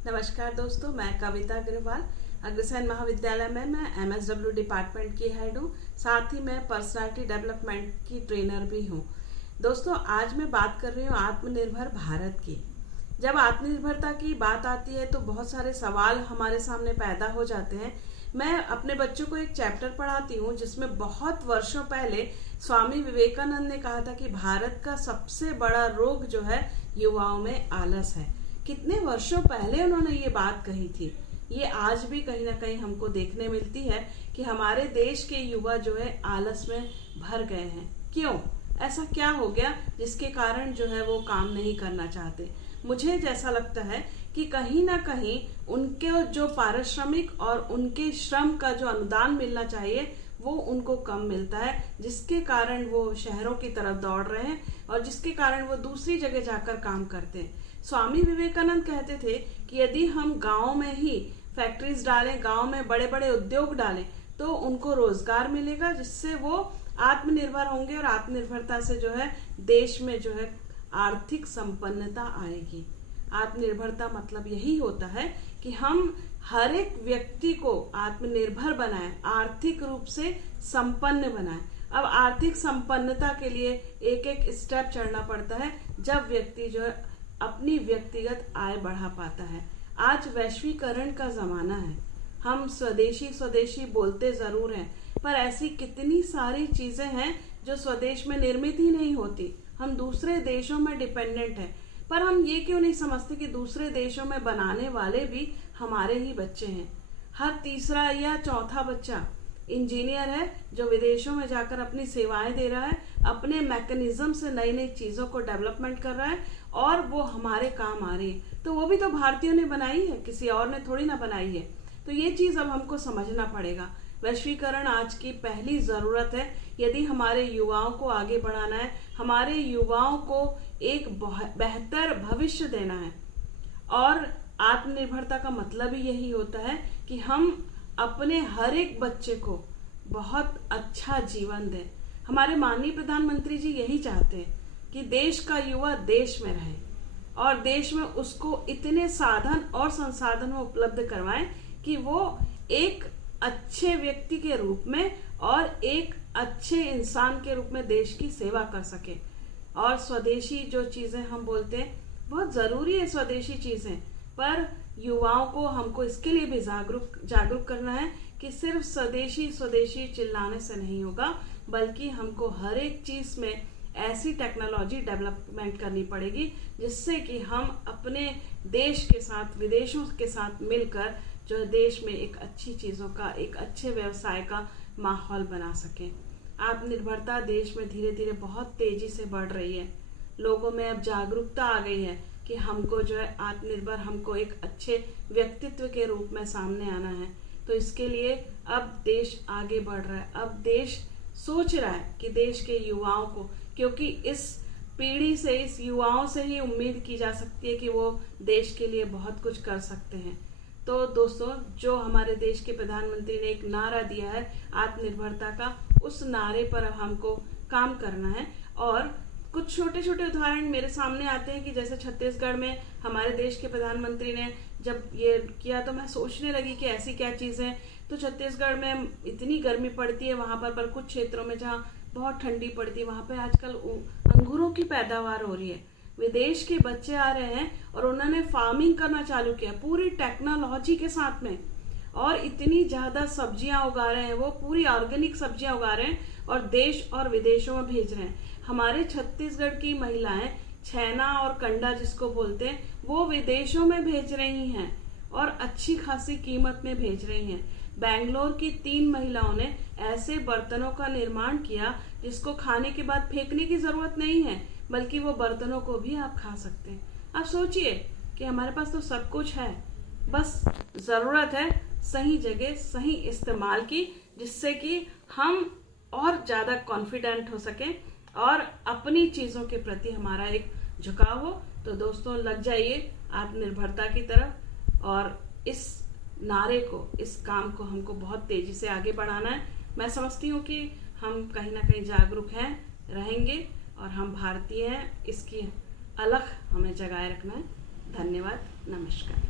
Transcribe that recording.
नमस्कार दोस्तों, मैं कविता अग्रवाल अग्रसेन महाविद्यालय में मैं MSW डिपार्टमेंट की हेड हूँ। साथ ही मैं पर्सनालिटी डेवलपमेंट की ट्रेनर भी हूँ। दोस्तों, आज मैं बात कर रही हूँ आत्मनिर्भर भारत की। जब आत्मनिर्भरता की बात आती है तो बहुत सारे सवाल हमारे सामने पैदा हो जाते हैं। मैं अपने बच्चों को एक चैप्टर पढ़ाती हूँ जिसमें बहुत वर्षों पहले स्वामी विवेकानंद ने कहा था कि भारत का सबसे बड़ा रोग जो है युवाओं में आलस है। कितने वर्षों पहले उन्होंने ये बात कही थी। ये आज भी कहीं ना कहीं हमको देखने मिलती है कि हमारे देश के युवा जो है आलस में भर गए हैं। क्यों? ऐसा क्या हो गया जिसके कारण जो है वो काम नहीं करना चाहते? मुझे जैसा लगता है कि कहीं ना कहीं उनके जो पारिश्रमिक और उनके श्रम का जो अनुदान मिलना चाहिए वो उनको कम मिलता है, जिसके कारण वो शहरों की तरफ दौड़ रहे हैं और जिसके कारण वो दूसरी जगह जाकर काम करते हैं। स्वामी विवेकानंद कहते थे कि यदि हम गांव में ही फैक्ट्रीज डालें, गांव में बड़े बड़े उद्योग डालें तो उनको रोजगार मिलेगा, जिससे वो आत्मनिर्भर होंगे और आत्मनिर्भरता से जो है देश में जो है आर्थिक संपन्नता आएगी। आत्मनिर्भरता मतलब यही होता है कि हम हर एक व्यक्ति को आत्मनिर्भर बनाएं, आर्थिक रूप से संपन्न बनाएं। अब आर्थिक संपन्नता के लिए एक एक स्टेप चढ़ना पड़ता है जब व्यक्ति जो है अपनी व्यक्तिगत आय बढ़ा पाता है। आज वैश्वीकरण का जमाना है। हम स्वदेशी स्वदेशी बोलते जरूर हैं, पर ऐसी कितनी सारी चीजें हैं जो स्वदेश में निर्मित ही नहीं होती। हम दूसरे देशों में डिपेंडेंट हैं, पर हम ये क्यों नहीं समझते कि दूसरे देशों में बनाने वाले भी हमारे ही बच्चे हैं। हर तीसरा या चौथा बच्चा इंजीनियर है जो विदेशों में जाकर अपनी सेवाएं दे रहा है, अपने मैकेनिज्म से नई नई चीजों को डेवलपमेंट कर रहा है और वो हमारे काम आ रही है। तो वो भी तो भारतीयों ने बनाई है, किसी और ने थोड़ी ना बनाई है। तो ये चीज अब हमको समझना पड़ेगा। वैश्वीकरण आज की पहली जरूरत है। यदि हमारे युवाओं को आगे बढ़ाना है, हमारे युवाओं को एक बेहतर भविष्य देना है, और आत्मनिर्भरता का मतलब ही यही होता है कि हम अपने हर एक बच्चे को बहुत अच्छा जीवन दें। हमारे माननीय प्रधानमंत्री जी यही चाहते हैं कि देश का युवा देश में रहे और देश में उसको इतने साधन और संसाधन उपलब्ध करवाएं कि वो एक अच्छे व्यक्ति के रूप में और एक अच्छे इंसान के रूप में देश की सेवा कर सके। और स्वदेशी जो चीजें हम बोलते हैं बहुत जरूरी है, स्वदेशी चीजें, पर युवाओं को हमको इसके लिए भी जागरूक करना है कि सिर्फ स्वदेशी स्वदेशी चिल्लाने से नहीं होगा, बल्कि हमको हर एक चीज में ऐसी टेक्नोलॉजी डेवलपमेंट करनी पड़ेगी जिससे कि हम अपने देश के साथ विदेशों के साथ मिलकर जो देश में एक अच्छी चीजों का, एक अच्छे व्यवसाय का माहौल बना सकें। आत्मनिर्भरता देश में धीरे धीरे बहुत तेजी से बढ़ रही है। लोगों में अब जागरूकता आ गई है कि हमको जो है आत्मनिर्भर, हमको एक अच्छे व्यक्तित्व के रूप में सामने आना है। तो इसके लिए अब देश आगे बढ़ रहा है। अब देश सोच रहा है कि देश के युवाओं को, क्योंकि इस पीढ़ी से, इस युवाओं से ही उम्मीद की जा सकती है कि वो देश के लिए बहुत कुछ कर सकते हैं। तो दोस्तों, जो हमारे देश के प्रधानमंत्री ने एक नारा दिया है आत्मनिर्भरता का, उस नारे पर हमको काम करना है। और कुछ छोटे छोटे उदाहरण मेरे सामने आते हैं कि जैसे छत्तीसगढ़ में हमारे देश के प्रधानमंत्री ने जब ये किया तो मैं सोचने लगी कि ऐसी क्या चीजें। तो छत्तीसगढ़ में इतनी गर्मी पड़ती है वहां पर कुछ क्षेत्रों में जहाँ बहुत ठंडी पड़ती है वहां पे आजकल अंगूरों की पैदावार हो रही है। विदेश के बच्चे आ रहे हैं और उन्होंने फार्मिंग करना चालू किया पूरी टेक्नोलॉजी के साथ में, और इतनी ज्यादा सब्जियां उगा रहे हैं, वो पूरी ऑर्गेनिक सब्जियां उगा रहे हैं और देश और विदेशों में भेज रहे हैं। हमारे छत्तीसगढ़ की महिलाएं छैना और कंडा जिसको बोलते हैं वो विदेशों में भेज रही हैं और अच्छी खासी कीमत में भेज रही हैं। बेंगलोर की 3 महिलाओं ने ऐसे बर्तनों का निर्माण किया जिसको खाने के बाद फेंकने की जरूरत नहीं है, बल्कि वो बर्तनों को भी आप खा सकते हैं। आप सोचिए कि हमारे पास तो सब कुछ है, बस जरूरत है सही जगह सही इस्तेमाल की, जिससे कि हम और ज्यादा कॉन्फिडेंट हो सकें और अपनी चीजों के प्रति हमारा एक झुकाव हो। तो दोस्तों, लग जाइए आत्मनिर्भरता की तरफ और इस नारे को, इस काम को हमको बहुत तेजी से आगे बढ़ाना है। मैं समझती हूँ कि हम कहीं ना कहीं जागरूक हैं, रहेंगे और हम भारतीय हैं, इसकी अलख हमें जगाए रखना है। धन्यवाद, नमस्कार।